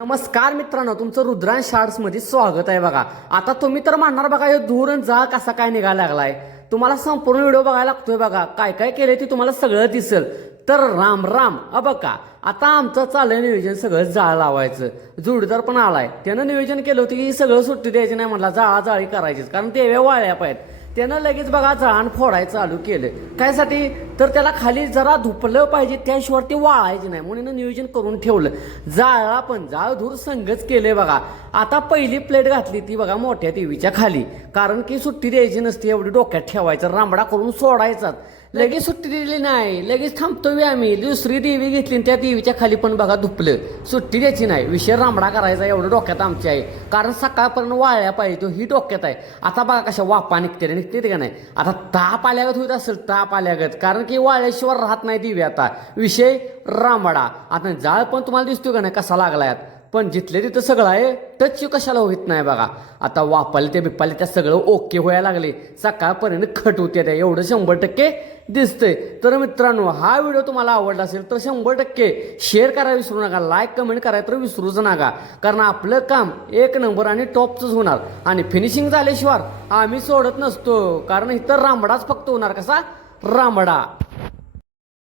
नमस्कार मित्रांनो तुमचं रुद्रांश शार्ट्समध्ये स्वागत आहे बघा. आता तुम्ही तर म्हणणार बघा हे धूर जा कसा काय निघायला लागलाय. तुम्हाला संपूर्ण व्हिडिओ बघायला लागतोय बघा. काय काय केलंय ते तुम्हाला सगळं दिसेल. तर राम राम. अ बघा आता आमचं चाललंय नियोजन सगळं जाळ लावायचं. जोडीदार पण आलाय. त्यानं नियोजन केलं होतं की सगळं सुट्टी द्यायची नाही म्हटलं जाळा जाळी करायचीच. कारण ते वाळ्या पाहिजेत त्यानं लगेच बघा जळान फोडायचं चालू केलं. कायसाठी? तर त्याला खाली जरा धुपलं पाहिजे त्याशिवाय ते वाळायचे नाही. म्हणून नियोजन करून ठेवलं. जाळा पण जाळ धूर संघच केले बघा. आता पहिली प्लेट घातली ती बघा मोठ्या देवीच्या खाली. कारण की सुट्टी द्यायची नसते एवढी डोक्यात ठेवायचं रांबडा करून सोडायचाच. लगेच सुट्टी दिली नाही लगेच थांबतोय आम्ही. दुसरी देवी घेतली आणि त्या देवीच्या खाली पण बघा धुपलं. सुट्टी द्यायची नाही. विषय रामडा करायचा एवढं डोक्यात आमची आहे. कारण सकाळपर्यंत वाळल्या पाहिजे तो ही डोक्यात आहे. आता बघा कशा वापा निघते निघते का नाही. आता ताप आल्यागत होत असेल ताप आल्यागत. कारण की वाळ्याशिवाय राहत नाही देवी आता. विषय रामडा. आता जाळ पण तुम्हाला दिसतोय का नाही कसा लागलाय पण जिथले तिथं सगळं आहे टच कशाला होत नाही बघा. आता वापाले ते बिपाले त्या सगळं ओके व्हायला लागले. सकाळपर्यंत खट होते त्या एवढं शंभर टक्के दिसतंय. तर मित्रांनो हा व्हिडिओ तुम्हाला आवडला असेल तर शंभर टक्के शेअर करायला विसरू नका लाईक कमेंट करायला तर विसरूच नका. कारण आपलं काम एक नंबर आणि टॉपचंच होणार. आणि फिनिशिंग झाल्याशिवाय आम्ही सोडत नसतो. कारण इथं रांबडाच फक्त होणार कसा? रांबडा